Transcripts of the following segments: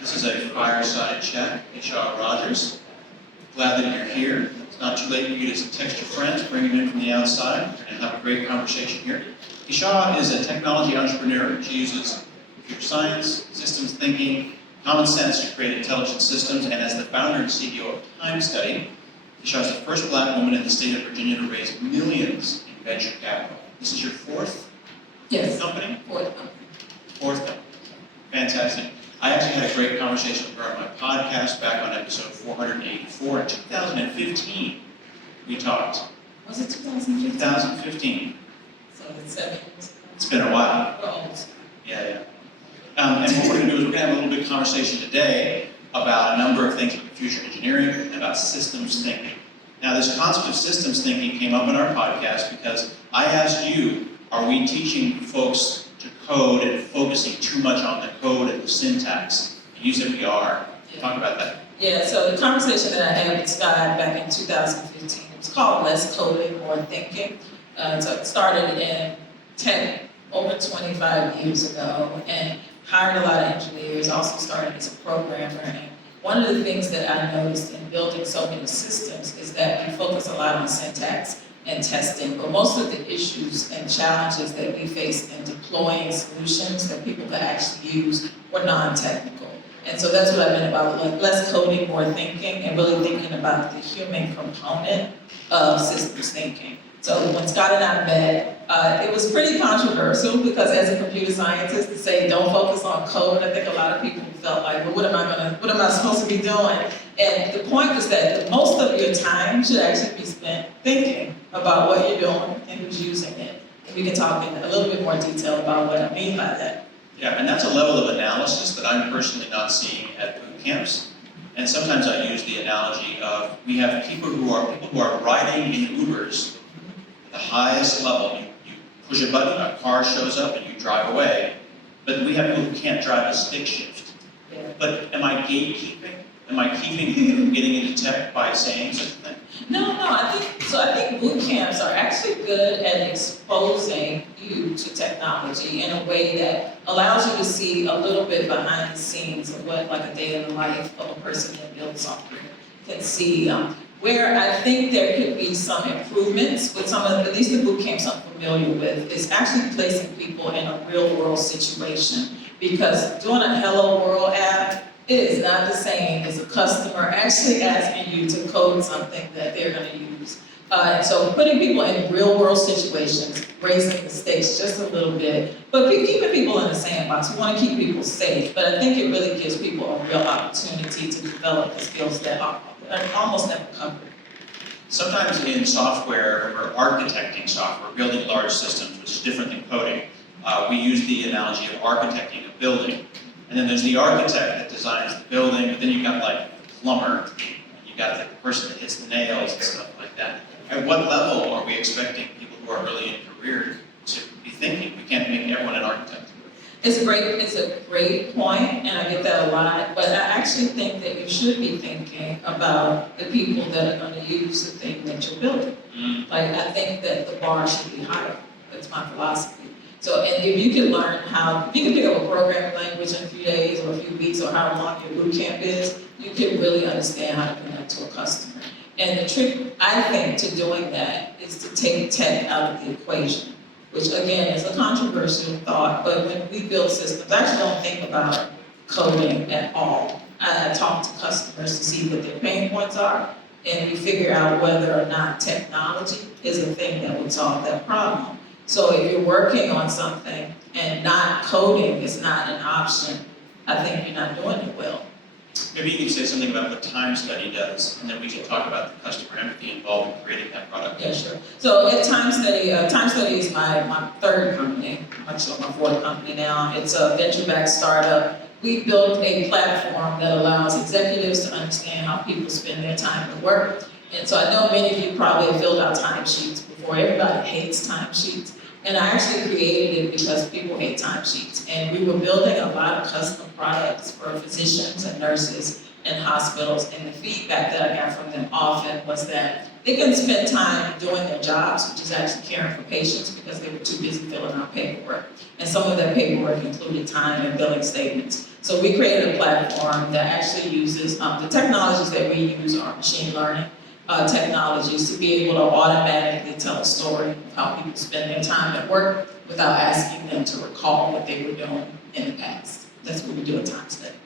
This is a fireside chat. Kishau Rogers. Glad that you're here. It's not too late for you to text your friends, bring them in from the outside, and have a great conversation here. Kishau is a technology entrepreneur. She uses computer science, systems thinking, common sense to create intelligent systems, and as the founder and CEO of Time Study, Kishau is the first Black woman in the state of Virginia to raise millions in venture capital. This is your fourth company? Fourth company. Fourth company. Fantastic. I actually had a great conversation with her on my podcast back on episode 484 in 2015. We talked. Was it 2015? 2015. So it's 7 years. It's been a while. We're almost. Yeah. And what we're going to do is we're going to have a little bit of conversation today about a number of things with future engineering and about systems thinking. Now, this concept of systems thinking came up in our podcast because I asked you, are we teaching folks to code and focusing too much on the code and the syntax? And you said we are. Talk about that. Yeah, so the conversation that I had with Scott back in 2015, it was called Less Coding, More Thinking. So it started in tech over 25 years ago and hired a lot of engineers, also started as a programmer. And one of the things that I noticed in building so many systems is that we focus a lot on syntax and testing, but most of the issues and challenges that we faced in deploying solutions that people could actually use were non-technical. And so that's what I meant about less coding, more thinking, and really thinking about the human component of systems thinking. So when Scott and I met, it was pretty controversial because as a computer scientist to say don't focus on code, I think a lot of people felt like, well, what am I supposed to be doing? And the point was that most of your time should actually be spent thinking about what you're doing and who's using it. And we can talk in a little bit more detail about what I mean by that. Yeah, and that's a level of analysis that I'm personally not seeing at boot camps. And sometimes I use the analogy of we have people who are riding in Ubers at the highest level. You push a button, a car shows up, and you drive away. But we have people who can't drive a stick shift. Yeah. But am I gatekeeping? Am I keeping people from getting into tech by saying such a thing? No, I think boot camps are actually good at exposing you to technology in a way that allows you to see a little bit behind the scenes of what like a day in the life of a person that builds software can see. Where I think there could be some improvements with some of, at least the boot camps I'm familiar with, is actually placing people in a real world situation. Because doing a Hello World app, it is not the same as a customer actually asking you to code something that they're going to use. And so putting people in real world situations, raising the stakes just a little bit, but keeping people in the sandbox. We want to keep people safe, but I think it really gives people a real opportunity to develop the skills that are almost never covered. Sometimes in software, or architecting software, building large systems, which is different than coding, we use the analogy of architecting a building. And then there's the architect that designs the building, but then you've got like the plumber, and you've got the person that hits the nails and stuff like that. At what level are we expecting people who are early in career to be thinking? We can't make everyone an architect. It's a great point, and I get that a lot, but I actually think that you should be thinking about the people that are going to use the thing that you're building. Like, I think that the bar should be higher. That's my philosophy. So, and if you can learn you can pick up a programming language in a few days or a few weeks or how long your boot camp is, you can really understand how to connect to a customer. And the trick, I think, to doing that is to take tech out of the equation, which again is a controversial thought, but when we build systems, I actually don't think about coding at all. I talk to customers to see what their pain points are, and we figure out whether or not technology is a thing that would solve that problem. So if you're working on something and not coding is not an option, I think you're not doing it well. Maybe you can say something about what Time Study does, and then we can talk about the customer empathy involved in creating that product. Yeah, sure. So at Time Study is my third company, actually my fourth company now. It's a venture-backed startup. We built a platform that allows executives to understand how people spend their time at work. And so I know many of you probably have filled out timesheets before. Everybody hates timesheets. And I actually created it because people hate timesheets. And we were building a lot of custom products for physicians and nurses and hospitals. And the feedback that I got from them often was that they couldn't spend time doing their jobs, which is actually caring for patients, because they were too busy filling out paperwork. And some of that paperwork included time and billing statements. So we created a platform that actually uses, the technologies that we use are machine learning technologies to be able to automatically tell a story of how people spend their time at work without asking them to recall what they were doing in the past. That's what we do at Time Study.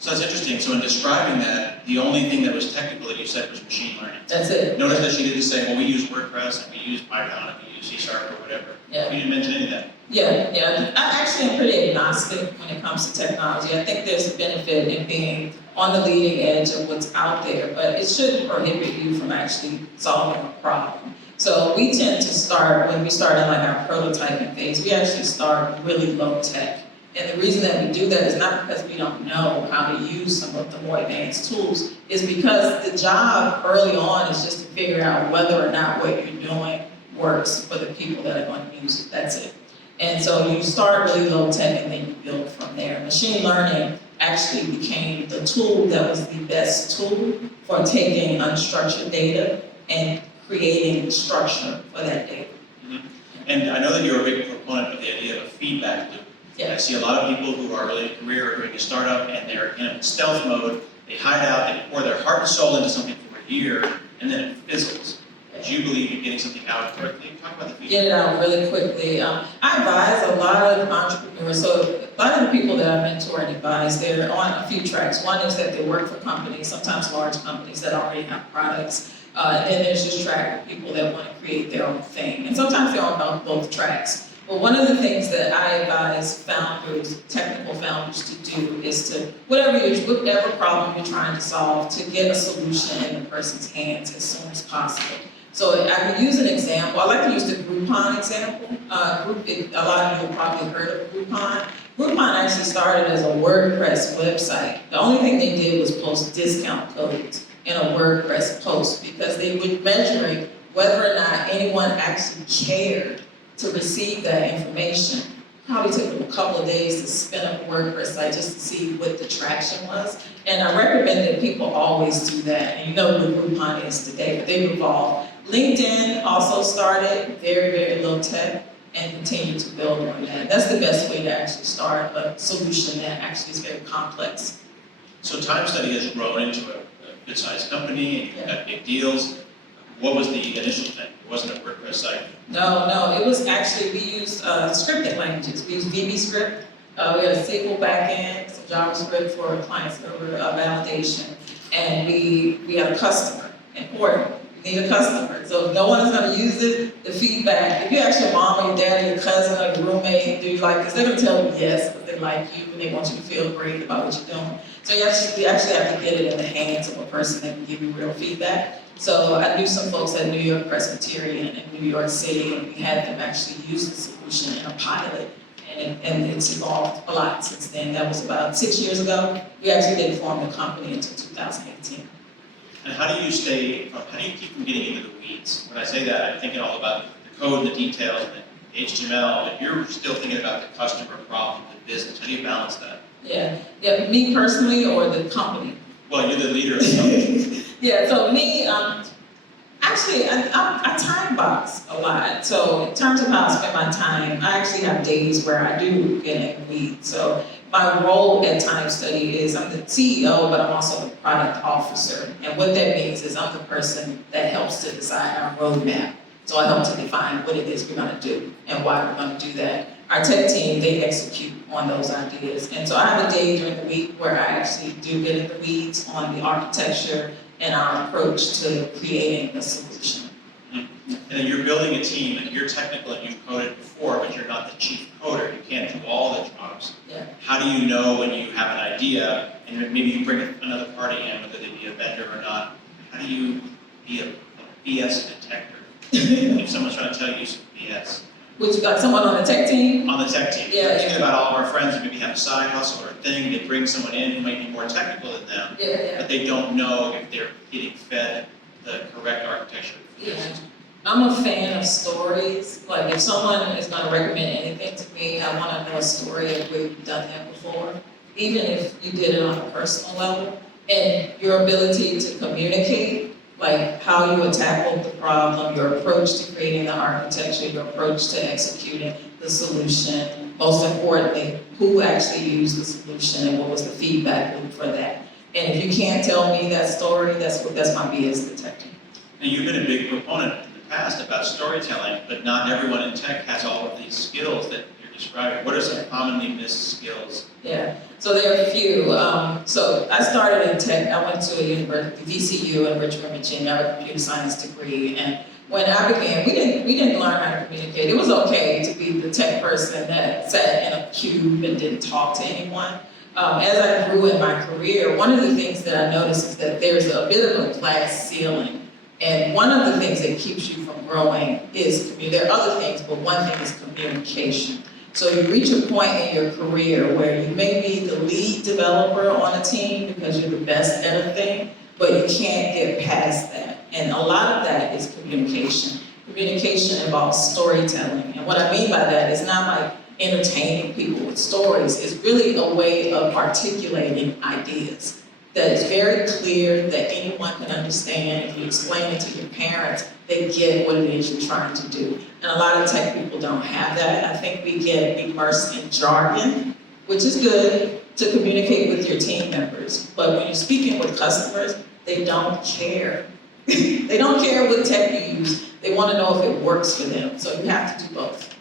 So that's interesting. So in describing that, the only thing that was technical that you said was machine learning. That's it. Notice that she didn't say, well, we use WordPress and we use Python and we use C# or whatever. Yeah. You didn't mention any of that. Yeah. I actually am pretty agnostic when it comes to technology. I think there's a benefit in being on the leading edge of what's out there, but it shouldn't prohibit you from actually solving a problem. So we tend to start, when we start in like our prototyping phase, we actually start really low tech. And the reason that we do that is not because we don't know how to use some of the more advanced tools, is because the job early on is just to figure out whether or not what you're doing works for the people that are going to use it. That's it. And so you start really low tech and then you build from there. Machine learning actually became the tool that was the best tool for taking unstructured data and creating structure for that data. Mm-hmm. And I know that you're a big proponent of the idea of a feedback loop. Yeah. I see a lot of people who are early in career or doing a startup and they're in a stealth mode. They hide out, they pour their heart and soul into something for a year, and then it fizzles. Do you believe in getting something out quickly? Talk about the feedback. Get it out really quickly. I advise a lot of entrepreneurs, so a lot of the people that I mentor and advise, they're on a few tracks. One is that they work for companies, sometimes large companies that already have products. And then there's this track of people that want to create their own thing. And sometimes they're on both tracks. But one of the things that I advise founders, technical founders, to do is to, whatever problem you're trying to solve, to get a solution in the person's hands as soon as possible. So I could use an example. I like to use the Groupon example. A lot of you have probably heard of Groupon. Groupon actually started as a WordPress website. The only thing they did was post discount codes in a WordPress post because they were measuring whether or not anyone actually cared to receive that information. Probably took them a couple of days to spin up a WordPress site just to see what the traction was. And I recommend that people always do that. And you know what Groupon is today, but they've evolved. LinkedIn also started very, very low tech and continue to build on that. That's the best way to actually start a solution that actually is very complex. So Time Study has grown into a good-sized company and you've got big deals. What was the initial thing? It wasn't a WordPress site. No, it was actually, we used scripting languages. We used VB Script. We had a SQL backend, some JavaScript for client server validation, and we had a customer. Important. You need a customer. So if no one is going to use it, the feedback. If you ask your mom or your dad or your cousin or your roommate, do you like this? They're going to tell you yes, but they like you and they want you to feel great about what you're doing. So you actually have to get it in the hands of a person that can give you real feedback. So I knew some folks at New York Presbyterian in New York City, and we had them actually use the solution in a pilot. And it's evolved a lot since then. That was about 6 years ago. We actually didn't form the company until 2018. And how do you keep from getting into the weeds? When I say that, I'm thinking all about the code and the details and the HTML, but you're still thinking about the customer problem, the business. How do you balance that? Yeah, me personally or the company? Well, you're the leader of the company. Yeah, so me, actually, I time box a lot. So in terms of how I spend my time, I actually have days where I do get in the weeds. So my role at Time Study is I'm the CEO, but I'm also the product officer. And what that means is I'm the person that helps to decide our roadmap. So I help to define what it is we're going to do and why we're going to do that. Our tech team, they execute on those ideas. And so I have a day during the week where I actually do get in the weeds on the architecture and our approach to creating the solution. Mm-hmm. And then you're building a team, and you're technical and you've coded before, but you're not the chief coder. You can't do all the jobs. Yeah. How do you know when you have an idea, and maybe you bring another party in, whether they be a vendor or not? How do you be a BS detector if someone's trying to tell you some BS? Which you got someone on the tech team? On the tech team. Yeah. Thinking about all of our friends who maybe have a side hustle or a thing, they bring someone in who might be more technical than them, Yeah. but they don't know if they're getting fed the correct architecture. Yeah. I'm a fan of stories. Like if someone is gonna recommend anything to me, I wanna know a story of where you've done that before, even if you did it on a personal level. And your ability to communicate, like how you tackled the problem, your approach to creating the architecture, your approach to executing the solution, most importantly, who actually used the solution and what was the feedback loop for that. And if you can't tell me that story, that's my BS detector. And you've been a big proponent in the past about storytelling, but not everyone in tech has all of these skills that you're describing. What are some commonly missed skills? Yeah, so there are a few. So I started in tech. I went to a university, VCU in Richmond, Virginia. I have a computer science degree, and when I began, we didn't learn how to communicate. It was okay to be the tech person that sat in a cube and didn't talk to anyone. As I grew in my career, one of the things that I noticed is that there's a bit of a glass ceiling. And one of the things that keeps you from growing is, there are other things, but one thing is communication. So you reach a point in your career where you may be the lead developer on a team because you're the best at a thing, but you can't get past that. And a lot of that is communication. Communication involves storytelling. And what I mean by that is not like entertaining people with stories. It's really a way of articulating ideas that is very clear, that anyone can understand. If you explain it to your parents, they get what it is you're trying to do. And a lot of tech people don't have that. I think we get immersed in jargon, which is good to communicate with your team members. But when you're speaking with customers, they don't care. They don't care what tech you use. They want to know if it works for them. So you have to do both.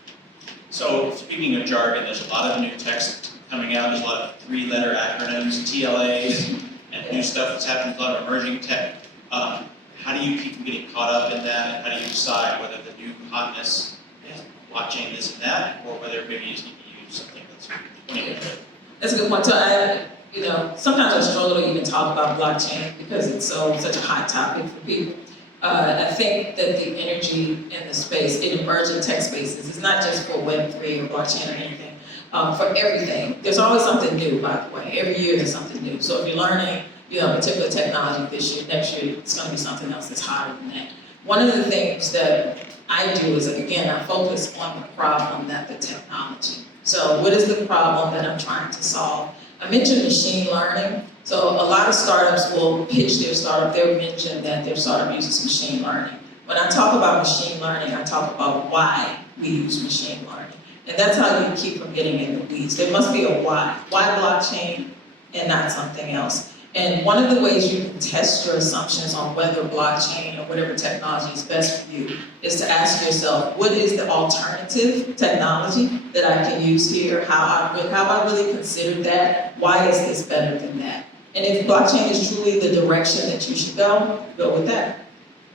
So speaking of jargon, there's a lot of new text coming out. There's a lot of three-letter acronyms, TLAs, and new stuff that's happening, a lot of emerging tech. How do you keep from getting caught up in that? How do you decide whether the new hotness is blockchain this and that, or whether maybe you just need to use something that's 20 That's a good point. So sometimes I struggle to even talk about blockchain because it's such a hot topic for people. I think that the energy in the space, in emerging tech spaces, is not just for Web3 or blockchain or anything. For everything. There's always something new, by the way. Every year there's something new. So if you're learning, a particular technology this year, next year it's going to be something else that's hotter than that. One of the things that I do is, again, I focus on the problem, not the technology. So what is the problem that I'm trying to solve? I mentioned machine learning. So a lot of startups will pitch their startup. They'll mention that their startup uses machine learning. When I talk about machine learning, I talk about why we use machine learning. And that's how you keep from getting in the weeds. There must be a why. Why blockchain and not something else? And one of the ways you can test your assumptions on whether blockchain or whatever technology is best for you is to ask yourself, what is the alternative technology that I can use here? Have I really considered that? Why is this better than that? And if blockchain is truly the direction that you should go with that.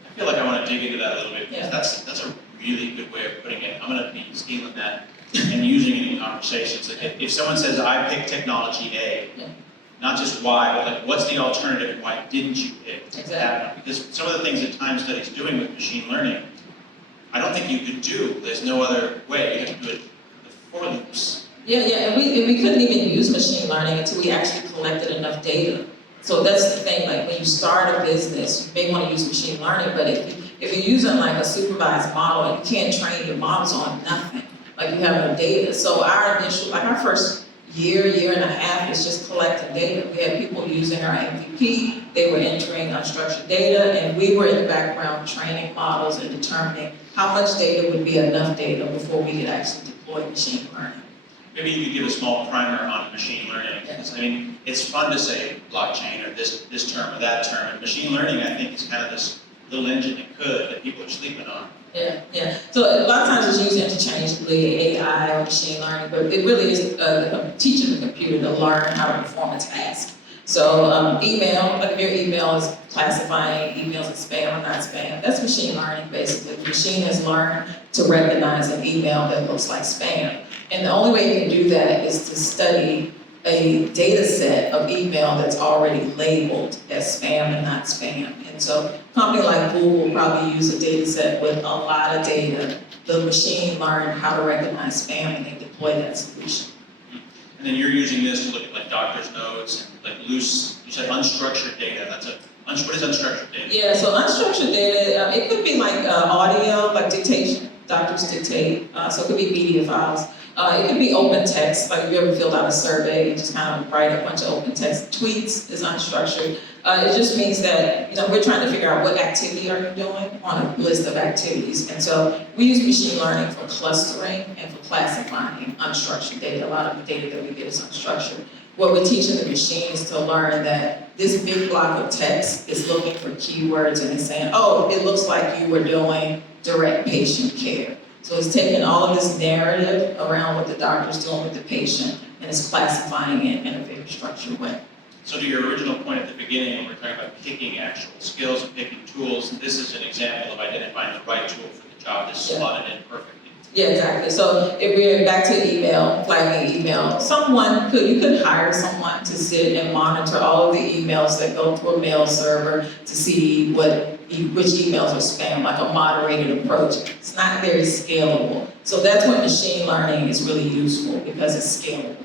I feel like I want to dig into that a little bit, because Yeah. that's a really good way of putting it. I'm going to be stealing that and using it in conversations. If someone says, I picked technology A, Yeah. not just why, but like, what's the alternative and why didn't you pick that Exactly. one? Because some of the things that time studies doing with machine learning, I don't think you could do. There's no other way. You have to do it the for loops. Yeah, and we couldn't even use machine learning until we actually collected enough data. So that's the thing, like when you start a business, you may want to use machine learning, but if you're using like a supervised model, you can't train your models on nothing. Like you have no data. So our first year and a half is just collecting data. We had people using our MVP, they were entering unstructured data, and we were in the background training models and determining how much data would be enough data before we could actually deploy machine learning. Maybe you could give a small primer on machine learning. Because, I mean, it's fun to say blockchain or this term or that term. And machine learning, I think, is kind of this little engine that people are sleeping on. Yeah. So a lot of times it's used interchangeably, AI or machine learning, but it really is teaching the computer to learn how to perform a task. So email, like if your email is classifying emails as spam or not spam, that's machine learning basically. The machine has learned to recognize an email that looks like spam. And the only way you can do that is to study a data set of email that's already labeled as spam and not spam. And so a company like Google will probably use a data set with a lot of data. The machine learned how to recognize spam and they deploy that solution. And then you're using this to look at like doctor's notes and like loose, you said unstructured data. That's a What is unstructured data? Yeah, so unstructured data, it could be like audio, like dictation, doctors dictate, so it could be media files. It could be open text, like if you ever filled out a survey, you just kind of write a bunch of open text. Tweets is unstructured. It just means that, we're trying to figure out what activity are you doing on a list of activities. And so we use machine learning for clustering and for classifying unstructured data. A lot of the data that we get is unstructured. What we're teaching the machine is to learn that this big block of text is looking for keywords and it's saying, oh, it looks like you were doing direct patient care. So it's taking all of this narrative around what the doctor's doing with the patient and it's classifying it in a very structured way. So to your original point at the beginning, when we're talking about picking actual skills and picking tools, this is an example of identifying the right tool for the job that's slotted in perfectly. Yeah, exactly. So if we're back to email, flagging email, you could hire someone to sit and monitor all of the emails that go through a mail server to see which emails are spam, like a moderated approach. It's not very scalable. So that's when machine learning is really useful because it's scalable.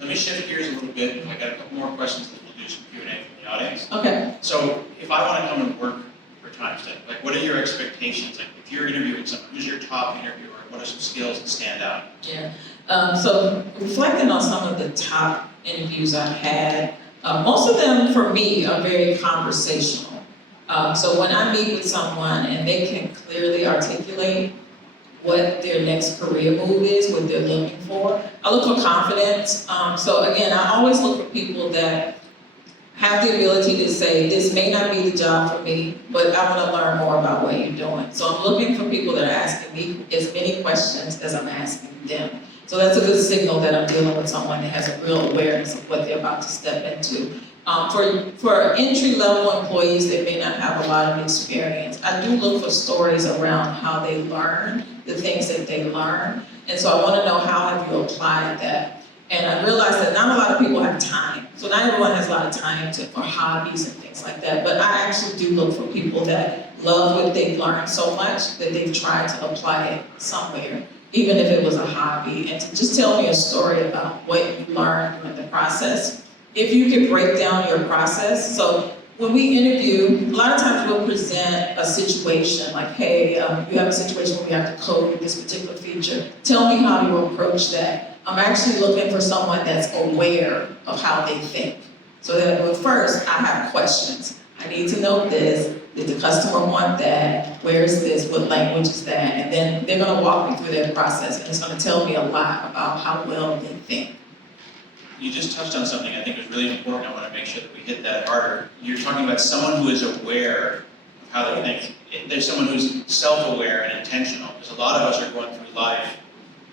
Let me shift gears a little bit. I got a couple more questions that we'll do some Q&A from the audience. Okay. So if I want to come and work for TimeStep, like what are your expectations? Like if you're interviewing someone, who's your top interviewer? What are some skills that stand out? Yeah. So reflecting on some of the top interviews I've had, most of them for me are very conversational. So when I meet with someone and they can clearly articulate what their next career move is, what they're looking for, I look for confidence. So again, I always look for people that have the ability to say, this may not be the job for me, but I want to learn more about what you're doing. So I'm looking for people that are asking me as many questions as I'm asking them. So that's a good signal that I'm dealing with someone that has a real awareness of what they're about to step into. For entry-level employees that may not have a lot of experience, I do look for stories around how they learn the things that they learn. And so I want to know, how have you applied that? And I realized that not a lot of people have time. So not everyone has a lot of time for hobbies and things like that. But I actually do look for people that love what they've learned so much that they've tried to apply it somewhere, even if it was a hobby. And to just tell me a story about what you learned during the process. If you could break down your process. So when we interview, a lot of times we'll present a situation like, hey, you have a situation where we have to code this particular feature. Tell me how you approach that. I'm actually looking for someone that's aware of how they think. So that, well, first, I have questions. I need to know this. Did the customer want that? Where is this? What language is that? And then they're going to walk me through their process, and it's going to tell me a lot about how well they think. You just touched on something I think is really important. I want to make sure that we hit that harder. You're talking about someone who is aware of how they think. There's someone who's self-aware and intentional, because a lot of us are going through life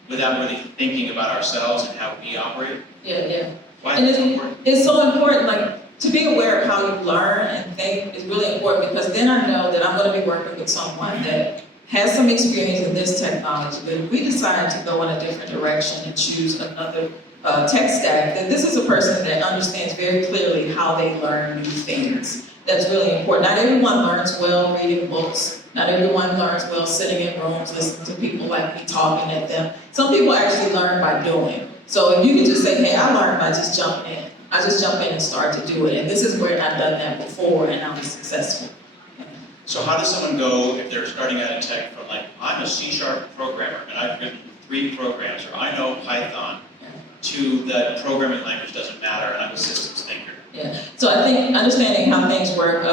without really thinking about ourselves and how we operate. Yeah. Why is it so important? It's so important, like, to be aware of how you learn and think is really important, because then I know that I'm going to be working with someone that has some experience in this technology. But if we decide to go in a different direction and choose another tech stack, then this is a person that understands very clearly how they learn new things. That's really important. Not everyone learns well reading books. Not everyone learns well sitting in rooms, listening to people like me talking at them. Some people actually learn by doing. So if you can just say, hey, I learned by just jumping in. I just jump in and start to do it. And this is where I've done that before and I was successful. So how does someone go if they're starting out in tech from like, I'm a C# programmer and I've written 3 programs, or I know Python, to that programming language doesn't matter and I'm a systems thinker? Yeah, so I think understanding how things work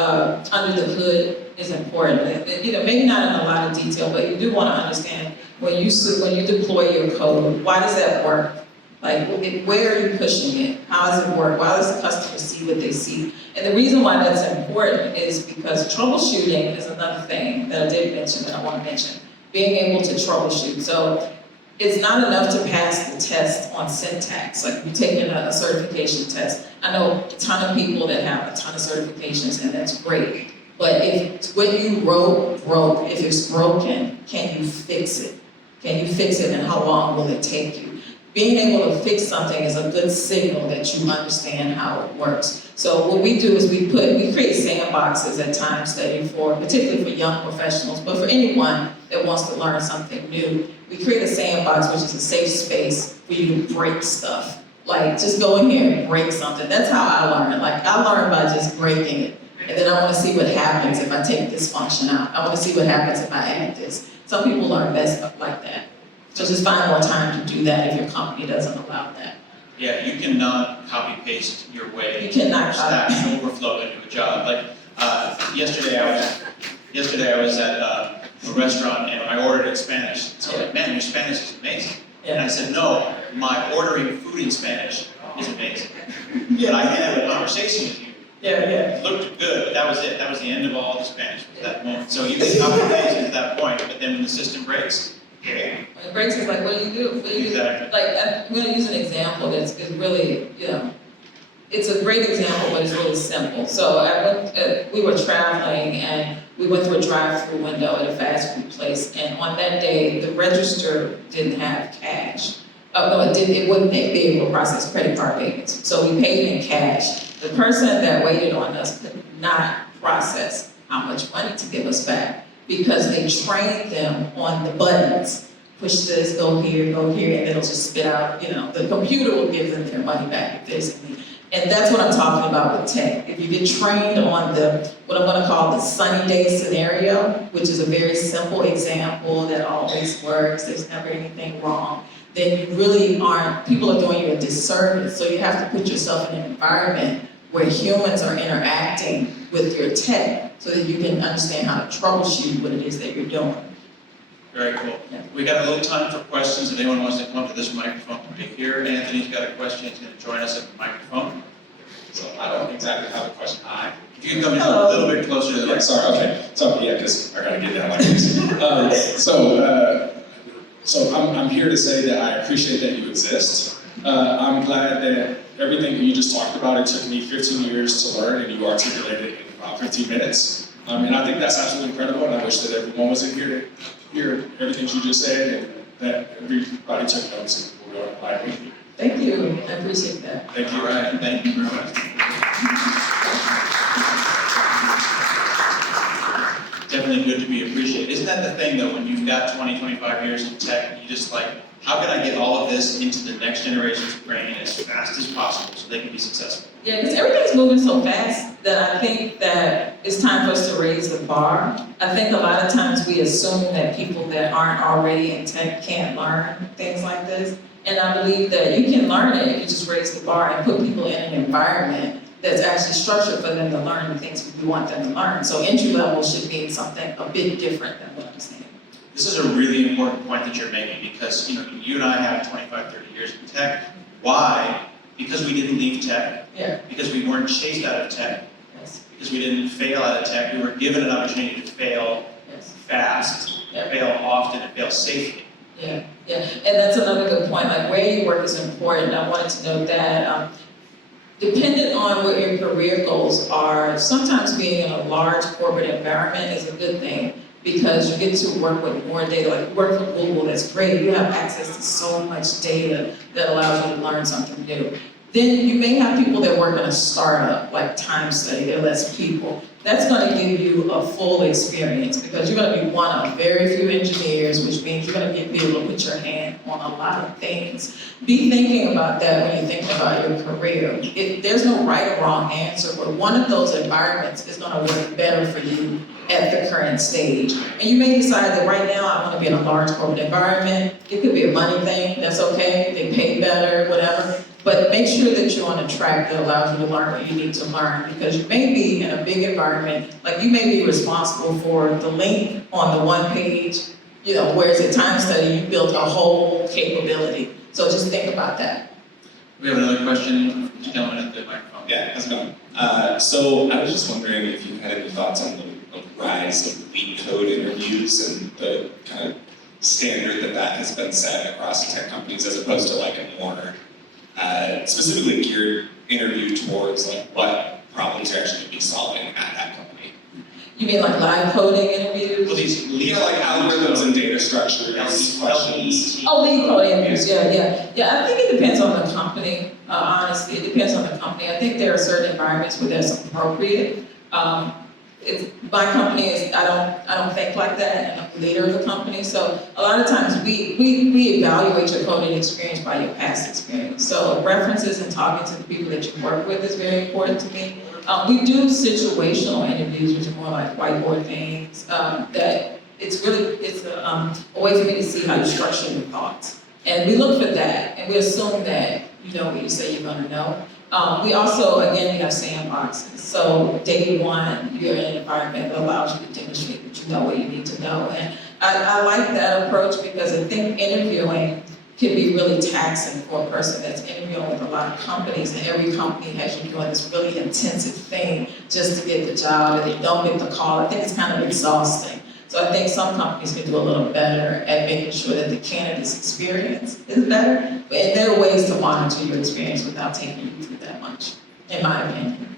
under the hood is important. Maybe not in a lot of detail, but you do want to understand when you deploy your code, why does that work? Like, where are you pushing it? How does it work? Why does the customer see what they see? And the reason why that's important is because troubleshooting is another thing that I did mention that I want to mention. Being able to troubleshoot. So it's not enough to pass the test on syntax, like you're taking a certification test. I know a ton of people that have a ton of certifications, and that's great. But if what you wrote broke, if it's broken, can you fix it? Can you fix it, and how long will it take you? Being able to fix something is a good signal that you understand how it works. So what we do is we create sandboxes at TimeStudy particularly for young professionals, but for anyone that wants to learn something new. We create a sandbox, which is a safe space for you to break stuff. Like, just go in here and break something. That's how I learn. Like, I learn by just breaking it. And then I wanna see what happens if I take this function out. I wanna see what happens if I add this. Some people learn best like that. So just find more time to do that if your company doesn't allow that. Yeah, you cannot copy paste your way. You cannot Stack copy. and overflow into a job. Like yesterday I was at a restaurant and I ordered in Spanish. So I'm like, man, your Spanish is amazing. And I said, no, my ordering food in Spanish is amazing. But I can have a conversation with you. Yeah. It looked good, but that was it. That was the end of all the Spanish was that moment. So you can copy paste at that point, but then when the system breaks, yeah. When it breaks, it's like, what do you do? What do you Exactly. do? Like, I'm gonna use an example that's is really, it's a great example, but it's really simple. So we were traveling and we went through a drive-through window at a fast food place, and on that day, the register didn't have cash. Oh, no, it wouldn't be able to process credit card payments. So we paid in cash. The person that waited on us could not process how much money to give us back because they trained them on the buttons. Push this, go here, and it'll just spit out, the computer will give them their money back if there's a need. And that's what I'm talking about with tech. If you get trained on what I'm gonna call the sunny day scenario, which is a very simple example that always works, there's never anything wrong, then you really people are doing you a disservice. So you have to put yourself in an environment where humans are interacting with your tech so that you can understand how to troubleshoot what it is that you're doing. Very cool. Yeah. We got a little time for questions. If anyone wants to come up to this microphone right here, Anthony's got a question. He's going to join us at the microphone. So I don't exactly have a question. If you can come just a little bit closer to the Yeah, mic. sorry, okay. So, yeah, because I gotta get down like this. So I'm here to say that I appreciate that you exist. I'm glad that everything you just talked about, it took me 15 years to learn and you articulated it in about 15 minutes. And I think that's absolutely incredible, and I wish that everyone was in here to hear everything you just said and that everybody took notes and we're going to apply it with you. Thank you, I appreciate that. Thank you, Ryan. Thank you very much. Definitely good to be appreciated. Isn't that the thing though, when you've got 20, 25 years in tech, you just like, how can I get all of this into the next generation's brain as fast as possible so they can be successful? Yeah, because everything's moving so fast that I think that it's time for us to raise the bar. I think a lot of times we assume that people that aren't already in tech can't learn things like this. And I believe that you can learn it if you just raise the bar and put people in an environment that's actually structured for them to learn the things we want them to learn. So entry level should mean something a bit different than what I'm saying. This is a really important point that you're making because you and I have 25, 30 years in tech. Why? Because we didn't leave tech. Yeah. Because we weren't chased out of tech. Yes. Because we didn't fail out of tech. We were given an opportunity to fail fast, fail often, and fail safely. Yeah, and that's another good point. Like where you work is important. I wanted to note that depending on what your career goals are, sometimes being in a large corporate environment is a good thing because you get to work with more data. Like you work for Google, that's great. You have access to so much data that allows you to learn something new. Then you may have people that work in a startup, like Time Study, there are less people. That's gonna give you a full experience because you're gonna be one of very few engineers, which means you're gonna be able to put your hand on a lot of things. Be thinking about that when you're thinking about your career. There's no right or wrong answer, but one of those environments is gonna work better for you at the current stage. And you may decide that right now I wanna be in a large corporate environment. It could be a money thing, that's okay, they pay better, whatever. But make sure that you're on a track that allows you to learn what you need to learn because you may be in a big environment, like you may be responsible for the link on the one page, whereas at Time Study, you built a whole capability. So just think about that. We have another question from the gentleman at the microphone. Yeah, how's it going? So I was just wondering if you had any thoughts on the rise of lead code interviews and the kind of standard that has been set across tech companies as opposed to like a more specifically geared interview towards like what problems you're actually going to be solving at that company. You mean like live coding interviews? Well, these Like algorithms and data structures, questions. Oh, lead coding interviews, yeah. I think it depends on the company, honestly, it depends on the company. I think there are certain environments where that's appropriate. My company is, I don't think like that, and I'm the leader of the company, so a lot of times we evaluate your coding experience by your past experience. So references and talking to the people that you work with is very important to me. We do situational interviews, which are more like whiteboard things, that it's a way for me to see how you structure your thoughts. And we look for that, and we assume that you know what you say you're gonna know. We also, again, we have sandboxes. So day one, you're in an environment that allows you to demonstrate that you know what you need to know. And I like that approach because I think interviewing can be really taxing for a person that's interviewing with a lot of companies, and every company has you doing this really intensive thing just to get the job, and they don't get the call. I think it's kind of exhausting. So I think some companies can do a little better at making sure that the candidate's experience is better. And there are ways to monitor your experience without taking you through that much, in my opinion.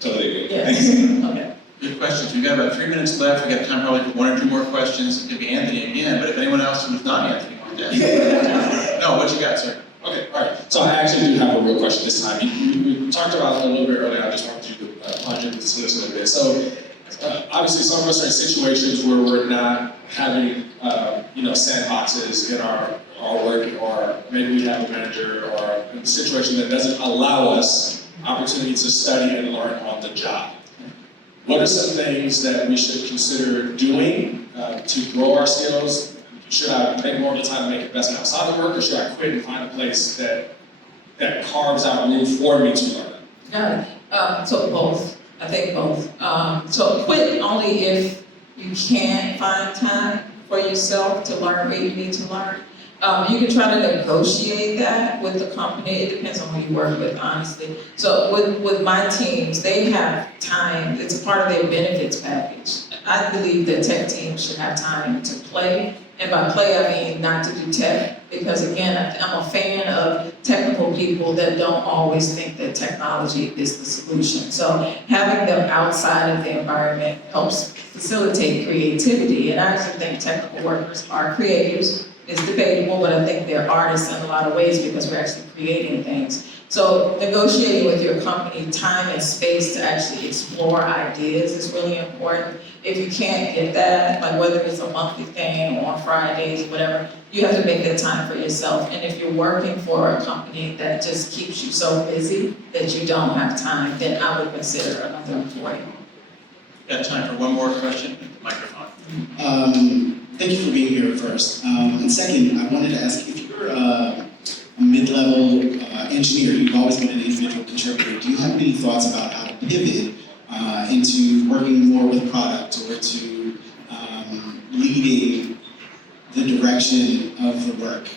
Totally agree. Yes. Okay. Good questions. We've got about 3 minutes left. We've got time probably for 1 or 2 more questions. It could be Anthony again, but if anyone else who's not Anthony wants to ask. No, what you got, sir? Okay, all right. So I actually do have a real question this time. We talked about it a little bit earlier. I just wanted you to ponder this a little bit. So obviously, some of us are in situations where we're not having sandboxes in our work, or maybe we have a manager or a situation that doesn't allow us opportunity to study and learn on the job. What are some things that we should consider doing to grow our skills? Should I make more of the time to make investment outside of work, or should I quit and find a place that carves out room for me to learn? Got it. So both. I think both. So quit only if you can't find time for yourself to learn what you need to learn. You can try to negotiate that with the company. It depends on who you work with, honestly. So with my teams, they have time. It's a part of their benefits package. I believe that tech teams should have time to play. And by play, I mean not to do tech. Because again, I'm a fan of technical people that don't always think that technology is the solution. So having them outside of the environment helps facilitate creativity. And I actually think technical workers are creators. It's debatable, but I think they're artists in a lot of ways because we're actually creating things. So negotiating with your company time and space to actually explore ideas is really important. If you can't get that, like whether it's a monthly thing or on Fridays, whatever, you have to make that time for yourself. And if you're working for a company that just keeps you so busy that you don't have time, then I would consider another employee. Got time for one more question? Microphone. Thank you for being here first. And second, I wanted to ask, if you're a mid-level engineer, you've always been an individual contributor, do you have any thoughts about how to pivot into working more with product, or to leading the direction of the work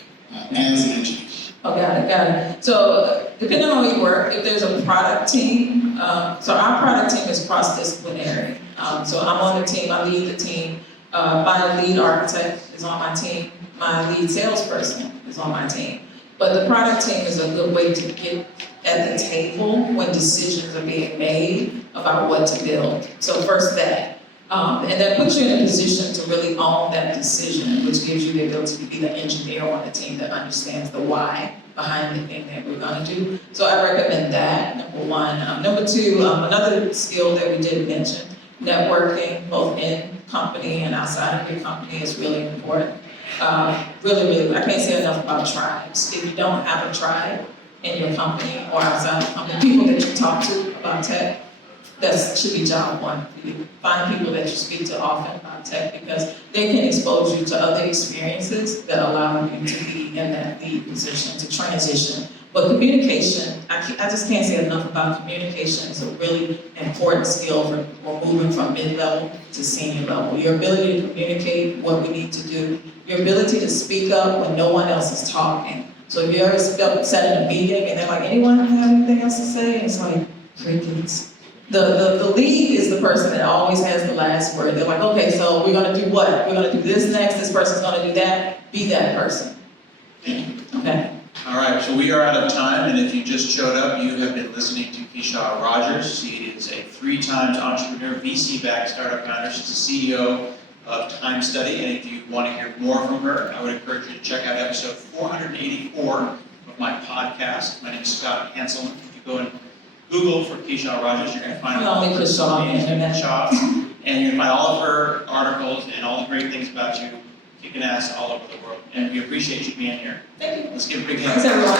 as an engineer? Oh, got it. So depending on where you work, if there's a product team, so our product team is cross-disciplinary. So I'm on the team, I lead the team. My lead architect is on my team. My lead salesperson is on my team. But the product team is a good way to get at the table when decisions are being made about what to build. So first that. And that puts you in a position to really own that decision, which gives you the ability to be the engineer on the team that understands the why behind the thing that we're going to do. So I recommend that, number one. Number two, another skill that we did mention, networking, both in company and outside of your company, is really important. Really, I can't say enough about tribes. If you don't have a tribe in your company or outside the company, people that you talk to about tech, that should be job one for you. Find people that you speak to often about tech, because they can expose you to other experiences that allow you to be in that lead position, to transition. But communication, I just can't say enough about communication. It's a really important skill for moving from mid-level to senior level. Your ability to communicate what we need to do, your ability to speak up when no one else is talking. So if you ever sat in a meeting and they're like, anyone have anything else to say? And it's like, crickets. The lead is the person that always has the last word. They're like, okay, so we're gonna do what? We're gonna do this next, this person's gonna do that. Be that person. Okay. All right, so we are out of time, and if you just showed up, you have been listening to Kishau Rogers. She is a 3-time entrepreneur, VC-backed startup founder. She's the CEO of Time Study, and if you want to hear more from her, I would encourage you to check out episode 484 of my podcast. My name is Scott Hanselman. If you go and Google for Kishau Rogers, you're going to find all the Kishau on the internet. And you're going to find all of her articles and all the great things about you, kicking ass all over the world. And we appreciate you being here. Thank you. Let's give a big hand. Thanks, everyone.